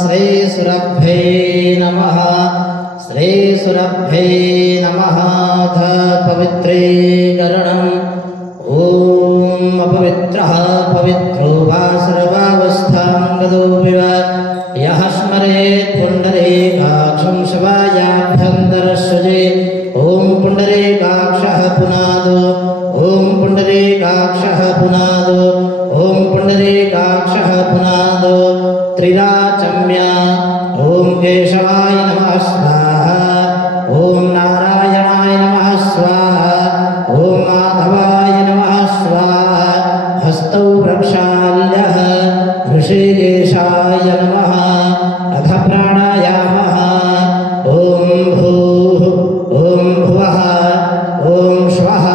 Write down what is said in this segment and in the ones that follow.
श्री सुरभ्ये नमः। श्री सुरभ्ये नमः। अथ पवित्रीकरणम्। ॐ अपवित्रः पवित्रो वा सर्वावस्थां गतोऽपि वा यः स्मरेत् पुण्डरीकाक्षं शवायाभ्यन्तरस्वजे। ॐ पुण्डरीकाक्षः पुनादो। ॐ पुण्डरीकाक्षः पुनादो। ॐ पुण्डरीकाक्षः पुनादो। त्रिराचम्या। ॐ केशवाय नमः स्वाहा। ॐ नारायणाय नमः स्वाहा। ॐ माधवाय नमः स्वाहा। हस्तौ प्रक्षाल्यः ऋषिकेशाय नमः। अथ प्राणायामः। ॐ भूः ॐ भुवः ॐ श्वः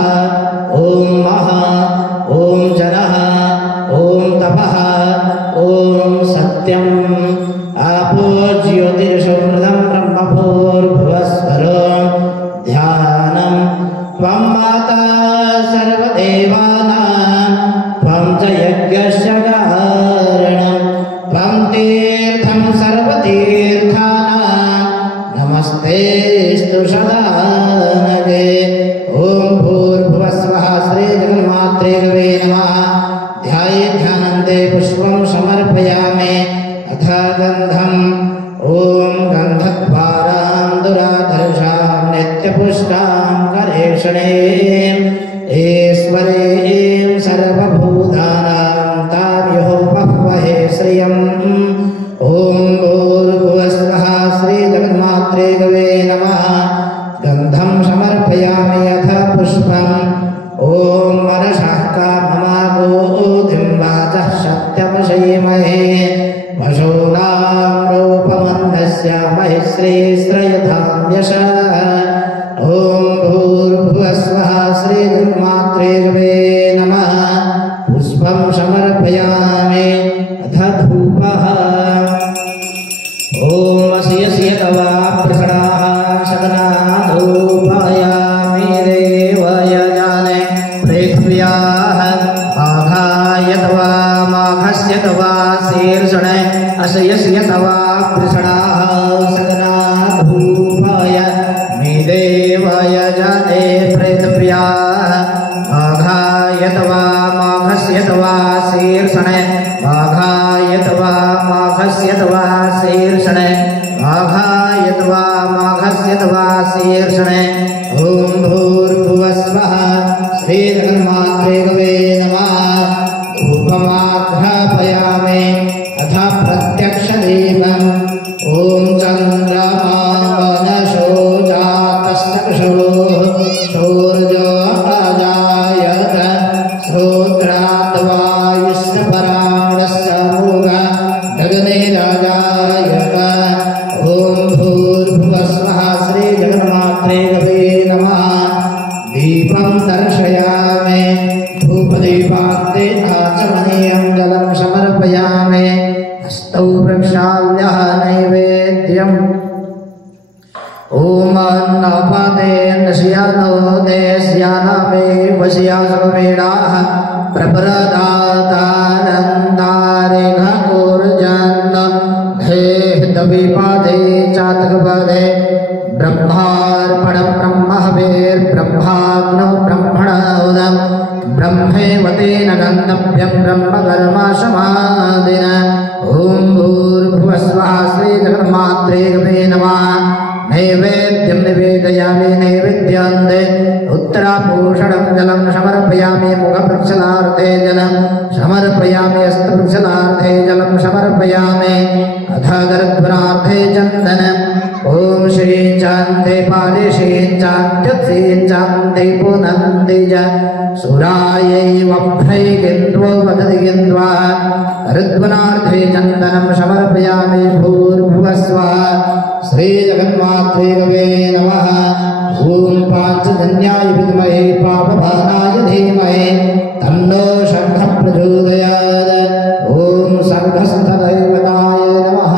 ॐ महः ॐ जनः ॐ तपः ॐ सत्यम् आपो ज्योतिषमृतं ब्रह्मभूर्भुवस्वरो ध्यानम्। त्वं माता सर्वदेवानां त्वं च यज्ञस्य कारणं त्वं तीर्थं सर्वतीर्थानां नमस्तेऽस्तु सदा नगे। ॐ भूर्भुवस्वः श्रीजगन्मात्रे गवे नमः। ध्यायेध्यानन्ते पुष्पं समर्पयामि। अथ गन्धम्। ॐ गन्धद्वारां दुराधर्षां नित्यपुष्टां करेषणीं ईश्वरीं सर्वभूतानां तां यहोवह्वहे श्रियम्। ॐ भूर्भुवस्वः श्रीजगन्मात्रे गवे नमः। गन्धं समर्पयामि। अथ पुष्पम्। ॐ मनसः काममागोधिं वाचः सत्यमशीमहे पशूनां रूपमन्धस्यामहि श्रीश्रयधां यशः। ॐ भूर्भुवस्वः श्रीजगन्मात्रे गवे नमः। पुष्पं समर्पयामि। अथ धूपः। ॐ अस्य तवा प्रसराः सदनाधूपायामि देवाय जाने पृथिव्याः माघाय तवा माघस्य तवा शीर्षणे अस्य तवा प्रसराः सदनाधूपाय मे देवाय जाने पृथिव्याः माघाय तवा माघस्य तवा शीर्षणे माघाय तवा माघस्य तवा शीर्षणे माघाय तवा माघस्य तवा शीर्षणे। ॐ भूर्भुवस्वः श्रीजगन्मात्रे गवे नमः। धूपमाघ्रापयामि। अथ प्रत्यक्षदीपम्। ॐ चन्द्रमा मनसो जातस्तक्षोः शौर्यो अजायत श्रोत्रात् वायुश्च पराणश्च मूगा गगने राजायत। ॐ भूर्भुवस्वः श्रीजगन्मात्रे गवे नमः। दीपं दर्शयामि। धूपदीपान्ते आचमनीयं जलं समर्पयामि। हस्तौ प्रक्षाल्यः नैवेद्यम्। ॐ अन्नपादेन देश्यानमे वश्यासमेडाः प्रप्रदातानन्दारेघोर्जन् धेदविपादे चातकपदे ब्रह्मार्पणं ब्रह्महवेर्ब्रह्माग्नौ ब्रह्मणोदम् ब्रह्मैवतेन गन्तव्यं ब्रह्मकर्मसमाधिना। ॐ भूर्भुवस्वः श्रीजगन्मात्रे गवे नमः। नैवेद्यं निवेदयामि। नैवेद्यान्ते उत्तराभूषणं जलं समर्पयामि। मुखप्रक्षालार्थे जलं समर्पयामि। हस्तप्रक्षालार्थे जलं समर्पयामि। अथ गर्भनार्थे चन्दनम्। ॐ श्रीं चान्दे पादे श्रीं चान्त्यत्सीं चान्दे पुनन्ति च सुरायै वभ्रै गिन्द्वो वदति गिन्द्वा ऋद्वनार्थे चन्दनं समर्पयामि। भूर्भुवस्वः श्रीजगन्मात्रे गवे नमः। ॐ पाञ्चजन्याय विद्महे पापभानाय धीमहि तन्नो शङ्खः प्रचोदयात्। ॐ शङ्खस्थदैवताय नमः।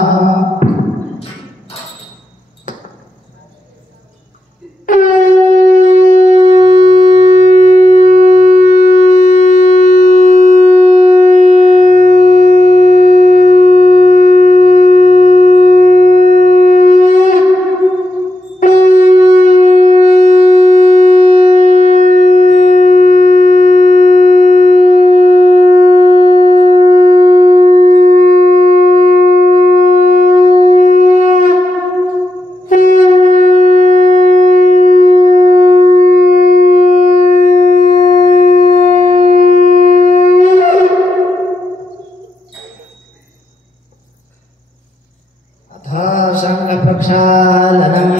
अथा शङ्खप्रक्षालनम्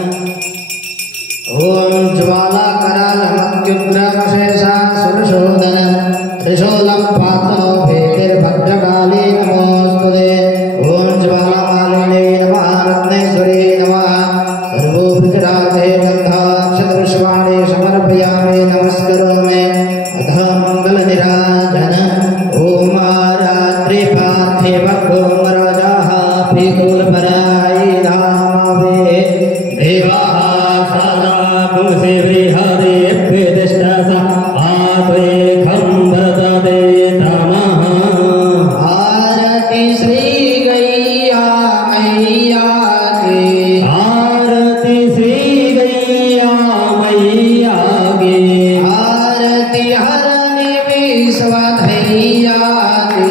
ॐ ज्वालाकरालमत्युग्रमशेषा सुरशोधन त्रिशूलं पात्रो भेतिर्भद्रकाली नमोऽस्तुते ॐ ज्वालामालिने नमः रत्नेश्वरी नमः सर्वोपृतिराधे गन्धाक्षतपुष्पाणि समर्पयामि नमस्करोमि अथ मङ्गलनिराजन ॐ रात्रिपार्थिवकुमराजाः पीतूरपराय धामावे देवाः सदा कुंसि बृहदेभ्यतिष्ठस आत्वे खम्भतदे तमः आरति श्री गैया मैया की आरति श्री गैया मैया की आरति हरनि विश्वधैया की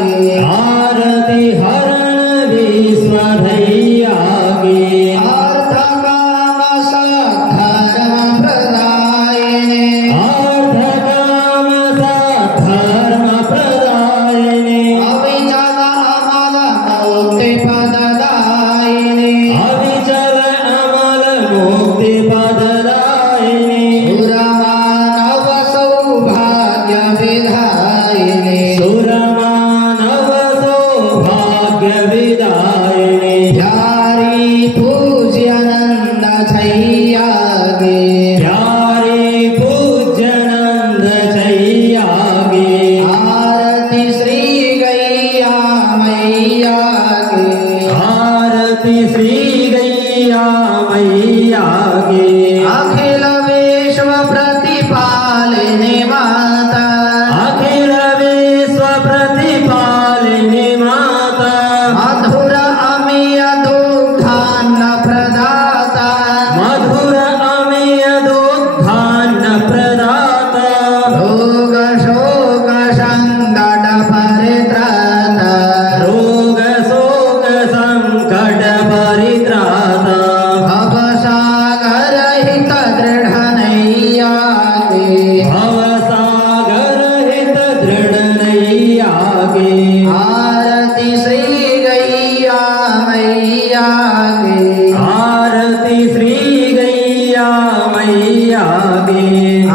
आरति हरण विश्वधैया की अर्थकाम सद्धर्म प्रदायिने अर्थकाम सद्धर्म प्रदायिने अविचल अमल मुक्ति पददायिने अविचल अमल मुक्ति पददायिने सुरमानव सौभाग्य विधायिने सुरमानव सौभाग्य विदायिने प्यारी पूज्यानंद छैया गे प्यारी पूज्यानंद छैया गे आरति श्री गैया मैया गे आरति श्री गैया मैया गे अखिल विश्व प्रतिपालिनी माता अखिल विश्व प्रतिपालिनी माता मधुर अमीय दुग्धान्न प्रदाता मधुर अमीय दुग्धान्न प्रदाता रोग शोक संकट परित्राता रोग शोक संकट परित्राता भवसागर हित दृढ़ नैया गे भवसागर हित दृढ़ नैया गे आरति श्री गैया मैया गे आरति श्री गैया मैया गे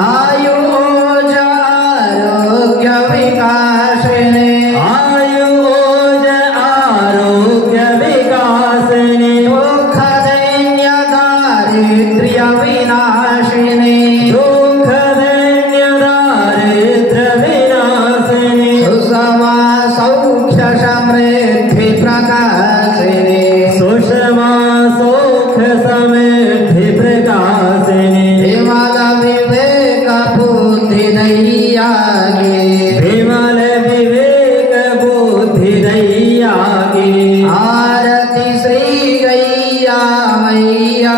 आयुज आरोग्य विकासिने आयुज आरोग्य विकासिने दुःख दैन्य दारिद्र्य विनाशिने दुःख दैन्य दारिद्र्य विनाशिने सुषमा सौख्य समृद्धि प्रकाशिने सुषमा सौख्य समृद्धि प्रकाशिने विमल विवेक बुद्धि दैया गे विमल विवेक बुद्धि दैया गे आरति श्री गैया मैया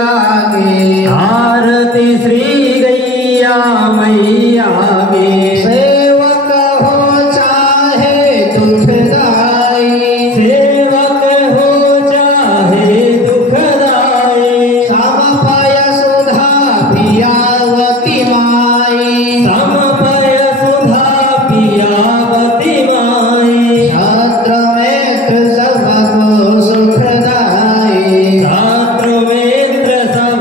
गे आरति श्री गैया मैया गे सेवक हो चाहे दुखदाई सेवक हो चाहे दुखदाई समपय सुधा पियावती माई समपय सुधा पियावती माई छात्र मित्र सबको सुखदाई छात्र मित्र सब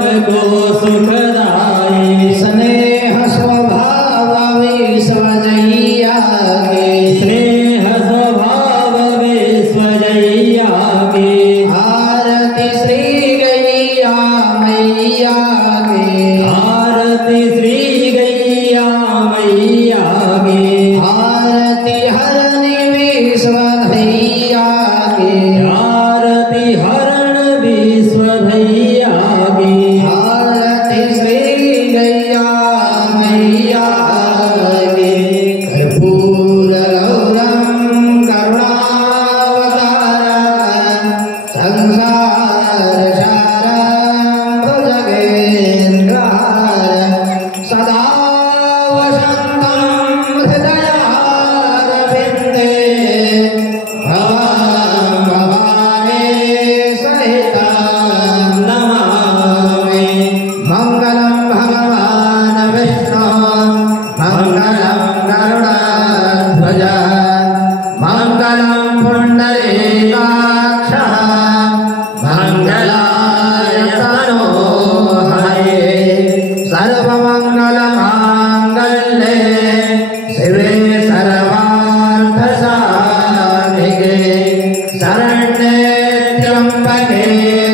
त्र्यंबके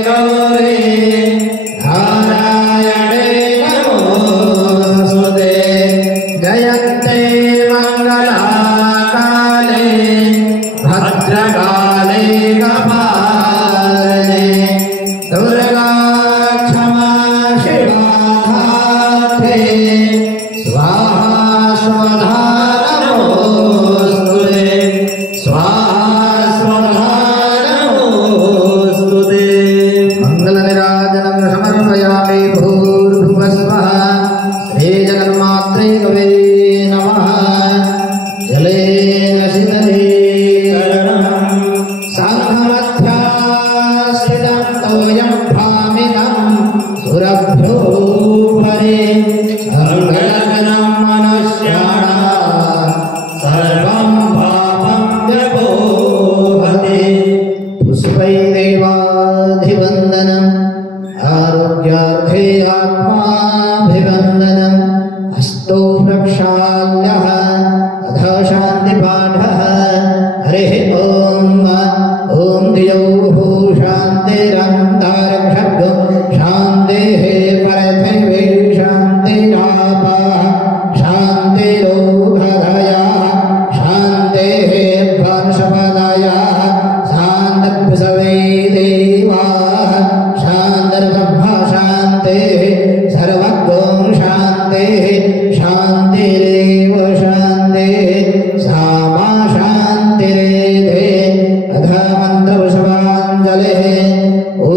गौरी नारायणे नमोस्तुते जयन्ते मंगलाकाले भद्रकाले कपाले दुर्गा क्षमा शिवा धात्रे स्वाहा स्वधा नमोस्तुते स्वाहा स्वधा नमोस्तुते मंगलनिराजनं समर्पयामि भूर्भुवस्वः श्रीजगन्मात्रे कवे नमः जलेन शीतलीकरणं सांघमध्यास्थितं तोयं भामिनं सुरभ्यो परे अंगलग्नं मनुष्याणां सर्वं पापं व्यपोहते पुष्पै देवाधिवन्दनम् आरोग्यार्थे आत्माभिवन्दनम् हस्तो प्रक्षाल्यः अथ शान्तिपाठः हरिः ॐ धियौः शान्तिरन्तरिक्षं शान्तिः परपृथिवी शान्तिरापः शान्तिरोगधयः शान्तिः वंशपदयः शान्तिर्पृथिवी देवाः शान्तिर्ब्रह्म शान्तिः सर्वगो शान्तिः शान्तिरेव शान्तिः सामा शान्तिरेधे अथ मन्त्रपुष्पाञ्जलिः ॐ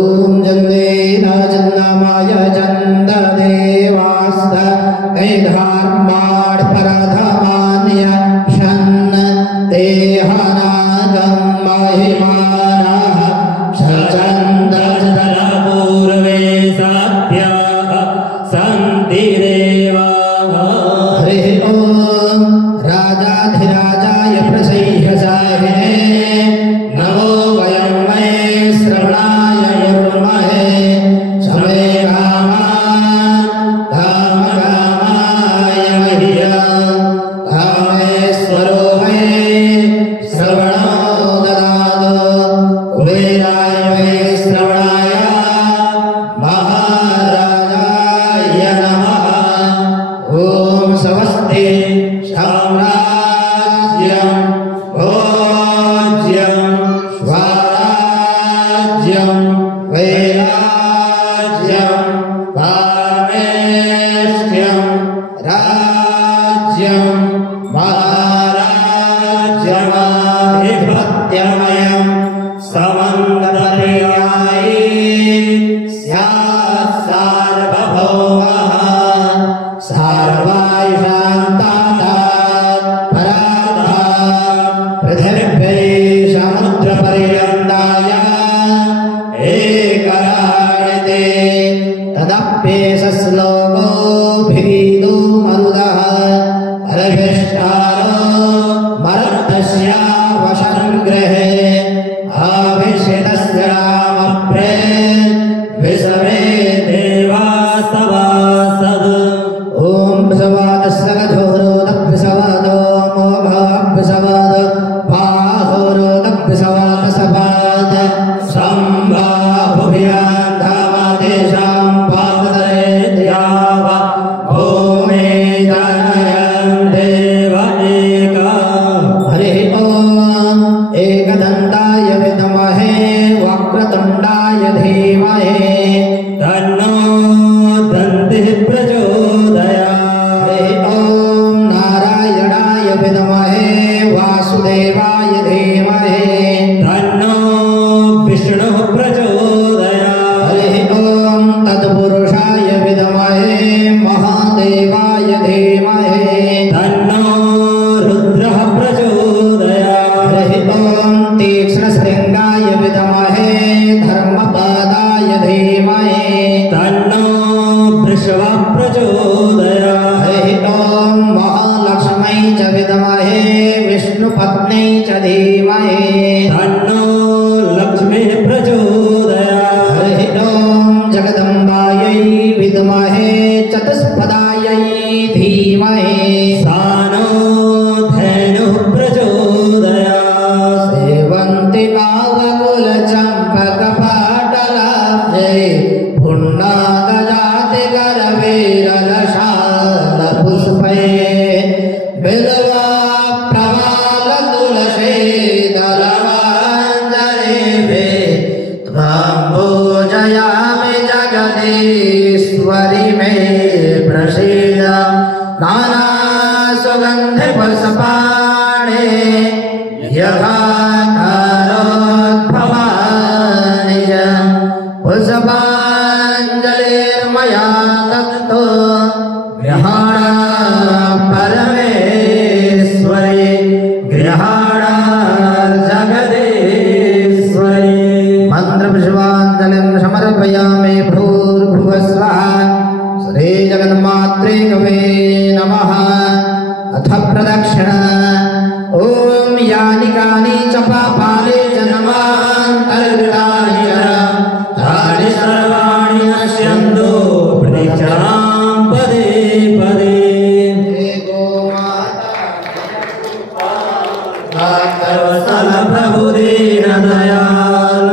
जन्देन जन्नामाय चन्ददेवास्त नैधार्माड्परधमान्य शन्न देहनागं महिमानः सचन्दपूर्वे साध्याः सन्ति देवाः हरिः ॐ राजाधिराजाय प्रसह्यसाहिने नमो वयं मे श्रवणाय युर्महे समे कामाय मह्यं कामेश्वरो मे श्रवणो ददातु कुबेराय मे श्रवणाय महाराजाय नमः ॐ स्वस्ति साम्राज्यं भोज्यं स्वाराज्यं वैराज्यं पारमेष्ठ्यं राज्यं महाराज्यमाधिपत्यमयं समन्तपर्यायी स्यात् सार्वभौमः सार्वायुषान्तात् पराधात् पृथिव्यै समुद्रपर्यन्ताय एकरायते तदप्येषश्लोकोऽभिगीतो मरुदः हरभिष्ठारो मरुतस्यावशङ्ग्रहे आभिषेतस्य रामप्रेत् विषमे देवास्तवासद् ॐ विषवादस्सगधोरोदभ्यसवादो मोघाभ्यसवाद बाहोरोदभ्यसवादसवाद सम्बाहुभ्यान्धामादेशां पावतरे द्याव भूमे जनयन् देव एका हरिः ॐ एकदन्ताय विद्महे वक्रतुण्डाय धीमहि तन्नो दन्तिः प्रचोदयात् हरिः ॐ नारायणाय विद्महे वासुदेवाय धीमहि तन्नो विष्णुः प्रचोदयात् हरिः ॐ तत्पुरुषाय विद्महे महादेवाय धीमहि तन्नो रुद्रः प्रचोदयात् हरिः ॐ तीक्ष्णशृङ्गाय विद्महे धर्मपादाय धीमहि तन्नो वृषभः प्रचोदयात् हरिः ॐ महालक्ष्मै च विद्महे विष्णुपत्न्यै च धीमहि तन्नो लक्ष्मीः प्रचोदयात् हरिः ॐ जगदम्बायै विद्महे चतुष्पदायै धीमहि सानो धेनुः प्रचोदयात् सेवन्ति कावकुलचम्पकफलानि पूजयामि जगदीश्वरि मे प्रसीद नाना सुगन्धि पुष्पाणि यथा कारोद्भवानि पुष्पाञ्जलिर्मया दत्तो गृहाण परमेश्वरि गृहाण जगदीश्वरि मन्त्रपुष्पाञ्जलिं समर्पयामि भूर्भुवस्वः श्रीजगन्मात्रे कवे नमः अथ प्रदक्षिणा ॐ यानि कानि च पापानि जन्मान्तर्गतानि च तानि सर्वाणि नश्यन्तु प्रदक्षिणां पदे पदे भक्तवत्सल प्रभु दीनदयाल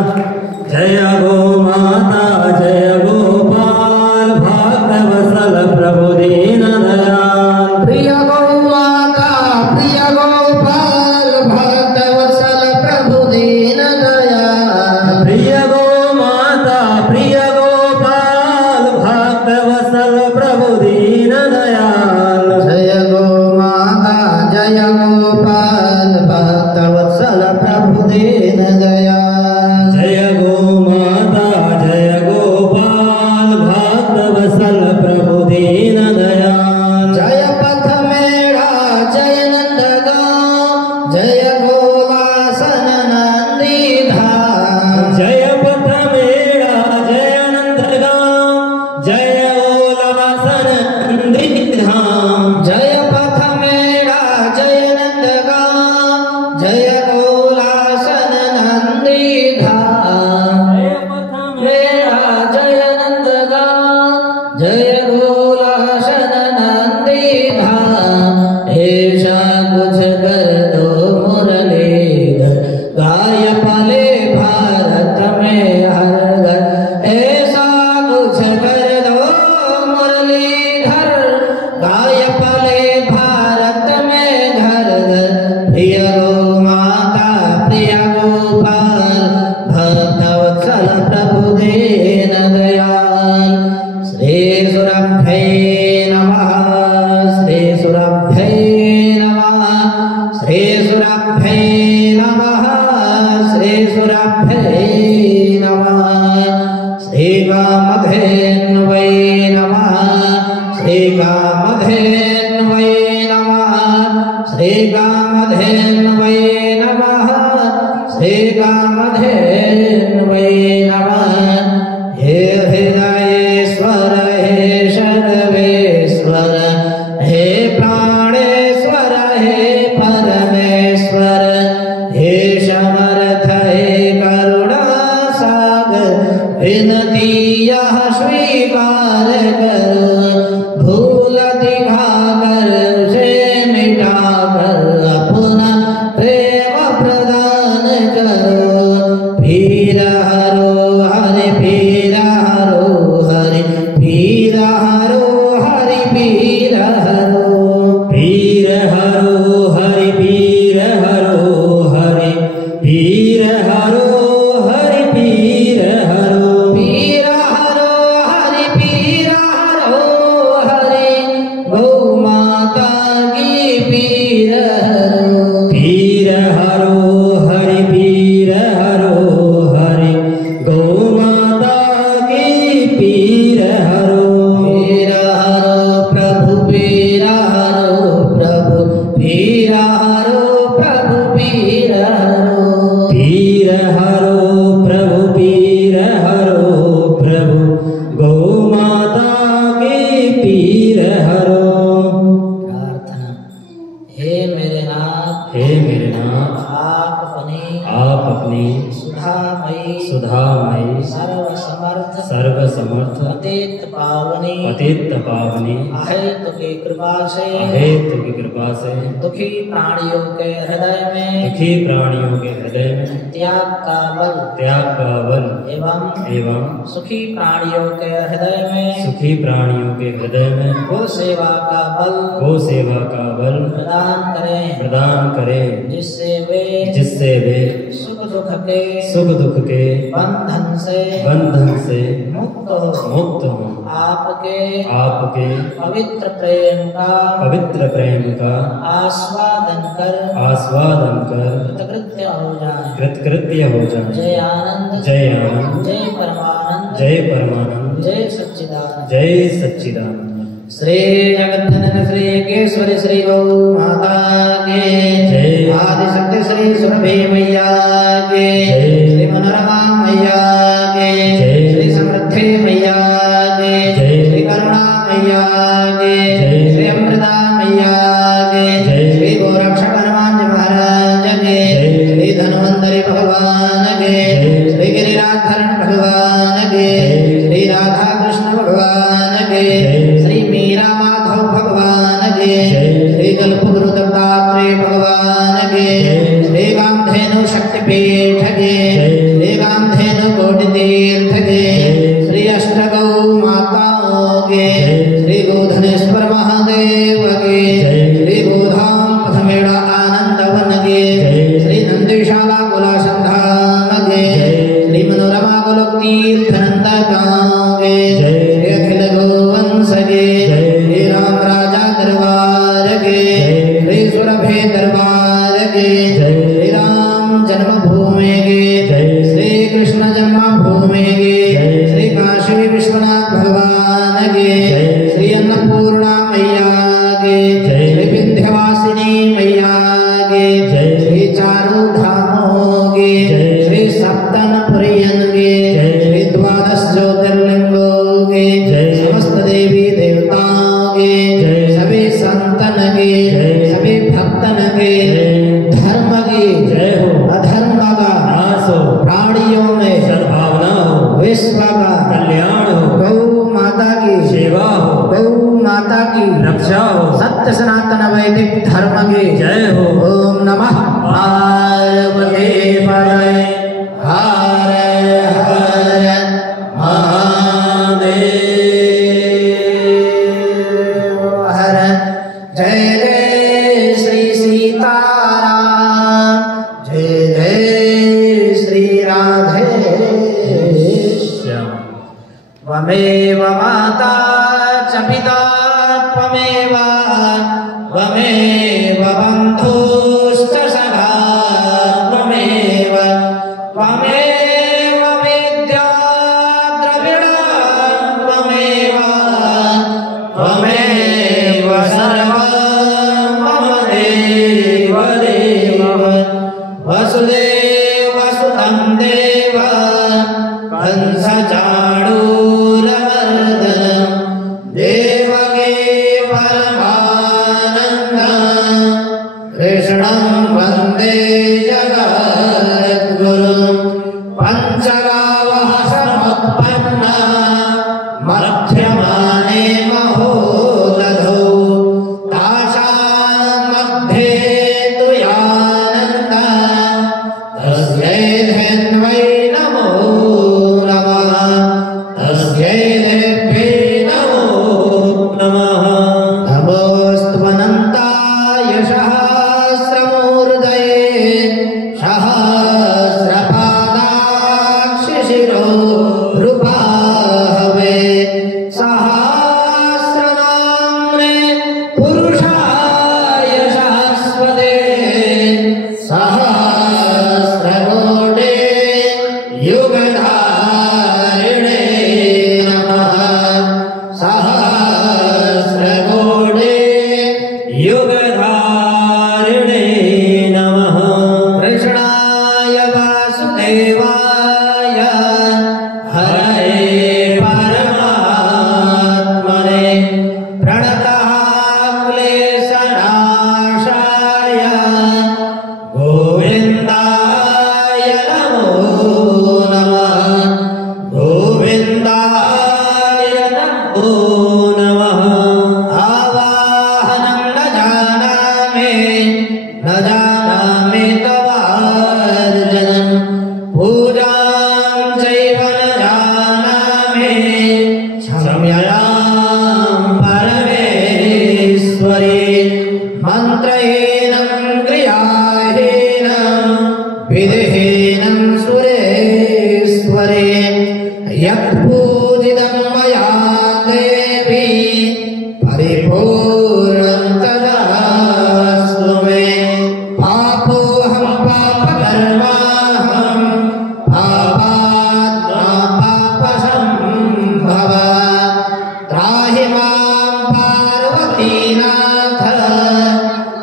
जय गो माता जय गोपाल भक्तवत्सल प्रभु दीनदयाल प्रिय गो माता प्रिय गोपाल भक्तवत्सल प्रभु दीनदयाल प्रिय गो माता प्रिय गोपाल भक्तवत्सल प्रभु दीनदयाल जय गो माता जय गोपाल भक्तवत्सल प्रभु दीनदयाल जय गो माता जय गोपाल भक्तवत्सल प्रभु दीनदयाल जय पथ मेरा जय नंदगांव जय गोवासन नंदीधाम जय पथ मेरा जय नंदगांव जय गोवासन नंदीधाम जय पथ मेरा जय नंदगांव जय गोवासन नंदीधाम जय पथ मेरा जय नंदगांव जय गोवासन नंदीधाम ऐसा कुछ कर दो मुरलीधर गाय पले भारत में हर घर ऐसा कुछ कर दो मुरलीधर गाय पले भारत में घर घर प्रिय गो माता प्रिय गोपाल भक्तवत्सल प्रभु दीनदयाल श्री सुरभ्ये नमः श्री सुरभ्ये नमः श्री सुरभ्ये नमः श्री सुरभ्ये नमः श्री कामधेन्वै नमः श्री कामधेन्वै नमः श्री कामधेन्वै नमः श्री कामधेन्वै नमः हे हृदयेश्वर हे सर्वेश्वर हे प्राणेश्वर हे परमेश्वर हे समर्थ हे करुणा सागर विनती यह स्वीकार करो भूल दिखाकर उसे मिटाकर अपना प्रेम प्रदान करो पीर हरो हरि पीर हरो हरि पीर हरो हरि पीर हरो पीर हरो हरि पीर हरो हरि पीर हरो हरि पीर हरो पीर हरो हरि पीर हरो हरि गौ माता की पीर हरो पीर हरो हरि पीर हरो हरि गौ माता की पीर हरो प्रभु पीर हरो प्रभु पीर हरो प्रभु पीर हरो पीर हरो प्रभु पीर हरो प्रभु गौ माता की पीर हरो प्रार्थना हे मेरे नाथ आप अपनी सुधामयी सर्वसमर्थ पतित पावनी अहेतु की कृपा से दुखी प्राणियों के हृदय में त्याग का बल एवं सुखी प्राणियों के हृदय में गो सेवा का बल प्रदान करें जिससे वे सुख सुख दुख के बंधन से मुक्त हूँ। आपके पवित्र प्रेम का आस्वादन कर कृतकृत्य हो जाए। जय आनंद जय परमानंद जय सच्चिदानंद। श्री जगन्नाथ श्री केशवरी श्री गौ माता के जय। आदिशक्ति श्री सुरभि मैया के जय। श्री मनोरमा मैया के जय। श्री समृद्धि मैया के जय। श्री करुणा मैया के जय। श्री अमृता मैया के जय। श्री गोरक्षक हनुमान महाराज के जय। श्री धन्वंतरि भगवान के जय। श्री गिरिराधरण भगवान के जय। श्री राधा कृष्ण भगवान के जय। श्री मीरा माधव भगवान के जय। श्री कल्पगुरु दत्तात्रेय भगवान के जय। श्री कामधेनु शक्तिपीठ के जय। श्री कामधेनु कोटि तीर्थ के जय। श्री अष्टगौ माताओं के जय। श्री गोधनेश्वर महादेव के जय। श्री गोधाम पथमेड़ा आनंदवन के जय। श्री नंदीशाला कुलाशंधाम के जय। श्री मनोरमा गोलोक तीर्थ नंदगांव के जय। श्री अखिल गोवंश के जय। श्री राम राजा दरबार के जय। श्री सुरभि दरबार के जय। श्री राम जन्मभूमि के जय। श्री कृष्ण जन्मभूमि के जय। श्री काशी विश्वनाथ भगवान के जय। श्री अन्नपूर्णा मैया के जय। श्री विंध्यवासिनी मैया के जय। श्री चारों धामों के जय। श्री सप्तन पुरियन के जय। श्री द्वादश ज्योतिर्लिंगों के जय। समस्त देवी देवताओं के जय। सभी संतन के जय। सभी भक्तन के धर्म की जय हो। अधर्म का नाश हो। प्राणियों में सद्भावना हो। विश्व का कल्याण हो। गौ माता की सेवा हो। गौ माता की रक्षा हो। सत्य सनातन वैदिक धर्म की जय हो। ओम नमः पार्वती पतये हर हर महादेव हर। जय जय श्री सीताराम जय जय श्री राधे श्याम। त्वमेव माता च पिता त्वमेव बन्धुश्च सखा त्वमेव विद्या द्रविणा त्वमेव सर्वं मम देव वसुदेव वसुतं देव कंसचाणूरमर्दनं देवकी परमानन्दं कृष्णं वन्दे जगद्गुरुं। पञ्चगावः समुत्पन्ना मध्यमाने महोदधौ तासां मध्ये तु यानन्दा तस्यै धेन्वै नमो नमः तस्यै देव्यै नमो नमः। नमोऽस्त्वनन्ताय सहस्रमूर्धये सहस्रपादाक्षिशिरो रूपाहवे सहस्रनाम्ने पुरुषाय सहस्वते सहस्रकोटे युगधारिणे नमः सहस्रकोटे युगधारिणे नमः। कृष्णाय वासुदेवाय हरे परमात्मने प्रणतः क्लेशनाशाय गोविन्दाय नमो नमः गोविन्दाय नमो नमः। आवाहनं न जानामि तवार्जनं पूजां चैव न जानामि क्षम्यतां परमेश्वरी। मन्त्रहीनं क्रियाहीनं विधिहीनं यत्पूजितं मया देवी परिपूर्णं तदास्तु मे। पापोऽहं पापकर्माहं पापात्मा पापसम्भव। त्राहि मां पार्वतीनाथ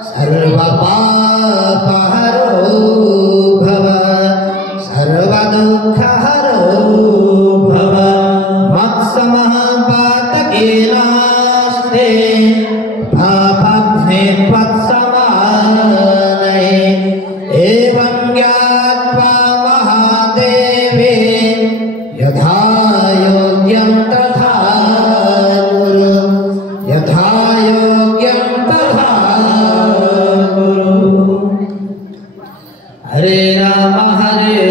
सर्वपापहरो भव सर्वदुःखहरो भव। मत्समः पातके नास्ते पापघ्ने त्वत्समानये। एवं ज्ञात्वा महादेवे यथा योग्यं तथा कुरु यथा योग्यं तथा कुरु। हरे राम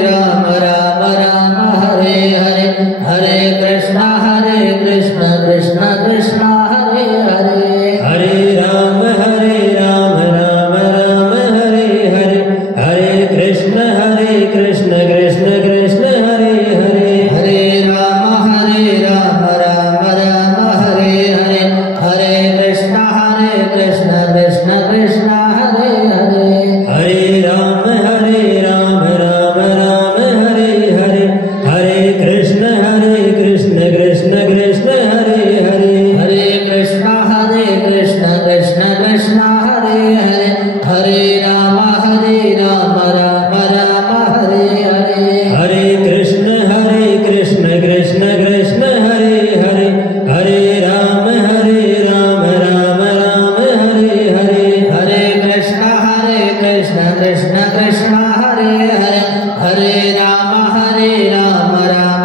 राम राम हरे हरे हरे कृष्ण कृष्ण कृष्ण हरे हरे। हरे राम राम राम हरे हरे हरे कृष्ण कृष्ण कृष्ण हरे हरे। हरे राम राम राम हरे हरे हरे कृष्ण कृष्ण कृष्ण हरे हरे। हरे राम राम हरे हरे हरे कृष्ण कृष्ण कृष्ण हरे हरे। हरे कृष्ण कृष्ण कृष्ण हरे हरे हरे राम राम हरे हरे। हरे कृष्ण कृष्ण कृष्ण हरे हरे हरे राम राम हरे हरे। हरे कृष्ण कृष्ण कृष्ण हरे हरे हरे राम राम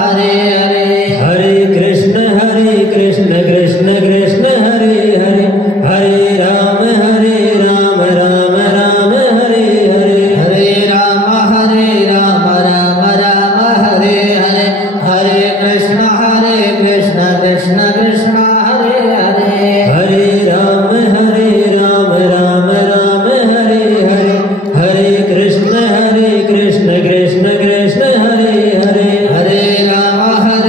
हरे हरे। हरे कृष्ण कृष्ण कृष्ण हरे हरे हरे राम राम हरे हरे। हरे राम राम हरे हरे हरे कृष्ण कृष्ण कृष्ण हरे हरे। हरे राम राम हरे हरे हरे कृष्ण कृष्ण कृष्ण हरे हरे। हरे राम राम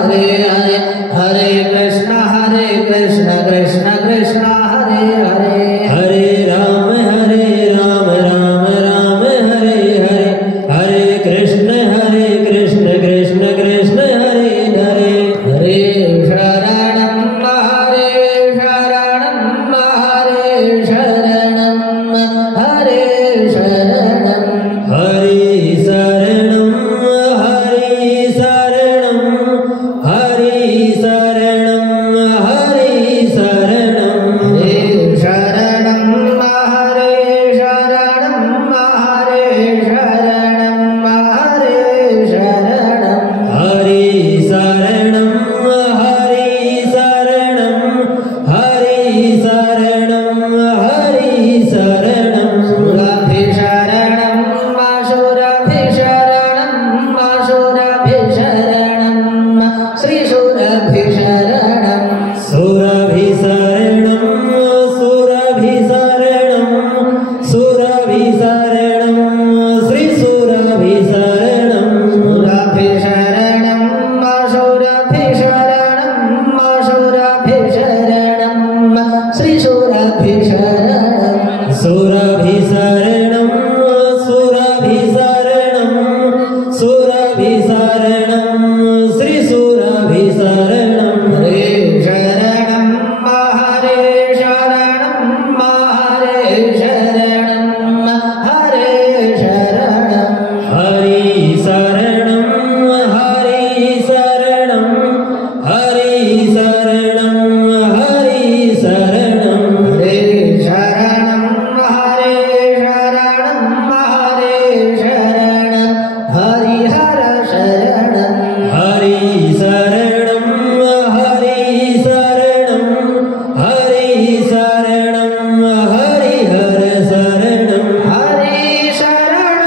हरे हरे हरे कृष्ण कृष्ण कृष्ण हरे हरे। हरे राम राम हरे हरे हरे कृष्ण कृष्ण कृष्ण हरे हरे। हरे शरणं हरे शरणं हरे शरणं हरे शरणं। हरि शरणं हरि शरणं हरि शरणं हरि शरणं। हरे शरणं हरे शरणं हरे शरणं हरे शरणं। हरि शरणं हरि शरणं हरि शरणं हरि शरणं। सुरभिशरणं सुरभिशरणं श्रीसुरभिशरणं। सुरभिशरणं सुरभिशरणं श्रीसुरभिशरणं। सुरभिशरणं सुरभिशरणं श्रीसुरभिशरणं। सुरभिशरणं सुरभिशरणं श्रीसुरभिशरणं। हरे शरणं हरे शरणं हरे शरणं हरे शरणं। हरि शरणं हरि शरणं हरि शरणं हरि शरणं। हरे शरणं हरे शरणं हरे शरणं हरिहर शरणं। हरि शरणं हरि शरणं हरि शरणं हरिहर शरणं। हरे शरणं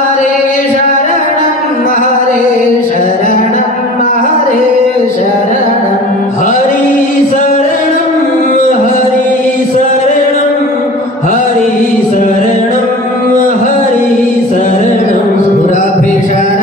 हरे शरणं हरे शरणं हरे शरणं। हरि शरणं हरि शरणं हरि शरणं हरि शरणं। सुरभिशरणं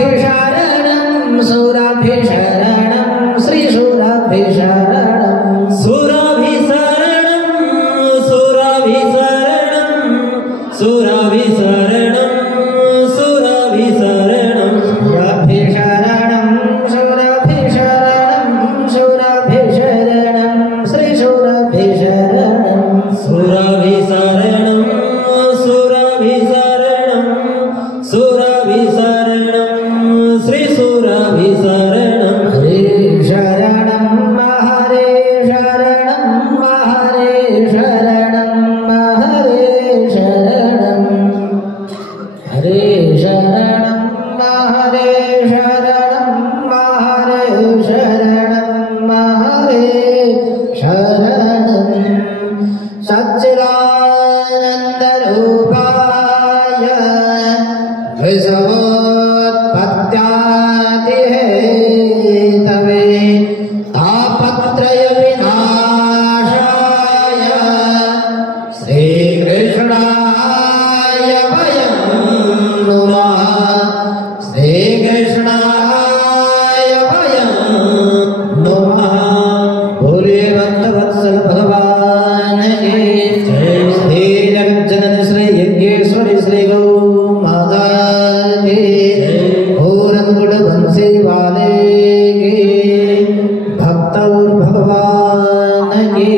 शरणं सुराभिशरणं श्रीशूराभिशरणं सुराभिशरणं सुराभिशरणं सुराभिशरणं सुराभिशरणं सुराभिशरणं सुराभिशरणं श्रीशूराभिशरणं सुराभिशरणं सुराभिशरणं सुराभिशरणं श्रीशूराभिशरणं हरे शरणं हरे शरणं हरे शरणं हरे शरणं हरे शरणं हरे शरणं हरे शरणं हरे शरणं सच्चिदानन्दरूपाय विश्वोत्पत्त्यादिहेतवे तापत्रयविनाशाय श्रीकृष्णाय वयं नुमः श्रीकृष्णाय वयं नुमः भोले भक्तवत्सल भगवान की जय श्री जगज्जननी श्री यज्ञेश्वरी श्री गौ माता की पूरनगुड़ बंसी वाले की भक्त और भगवान की